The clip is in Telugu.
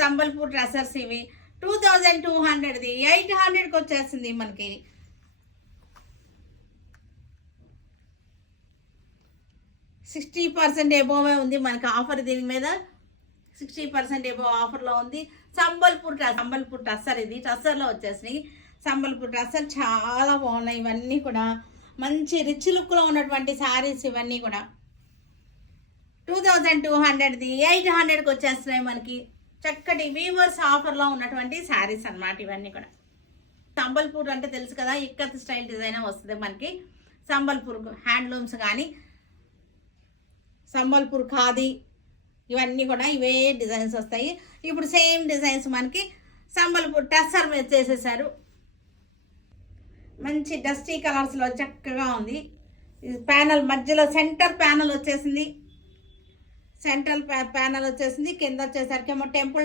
సంబల్పూర్ డ్రెస్సెస్ ఇవి 2200ది 800కి వచ్చేస్తుంది మనకి. $60% ఎబోవే ఉంది మనకి ఆఫర్. దీని మీద 60% ఎబోవ్ ఆఫర్లో ఉంది. సంబల్పూర్ టస్సర్, ఇది టస్సర్లో వచ్చేసినాయి. సంబల్పూర్ టస్సర్ చాలా బాగున్నాయి. ఇవన్నీ కూడా మంచి రిచ్ లుక్లో ఉన్నటువంటి శారీస్. ఇవన్నీ కూడా 2200ది 800కి వచ్చేస్తున్నాయి మనకి. చక్కటి వీవర్స్ ఆఫర్లో ఉన్నటువంటి శారీస్ అన్నమాట ఇవన్నీ కూడా. సంబల్పూర్ అంటే తెలుసు కదా, ఇక్కత్ స్టైల్ డిజైన్ వస్తుంది మనకి. సంబల్పూర్ హ్యాండ్లూమ్స్ కానీ, సంబల్పూర్ ఖాదీ, ఇవన్నీ కూడా ఇవే డిజైన్స్ వస్తాయి. ఇప్పుడు సేమ్ డిజైన్స్ మనకి సంబల్పూర్ టస్సర్ మీద చేసేసారు. మంచి డస్టీ కలర్స్లో చక్కగా ఉంది. ప్యానల్ మధ్యలో సెంటర్ ప్యానల్ వచ్చేసింది. కింద వచ్చేసరికి ఏమో టెంపుల్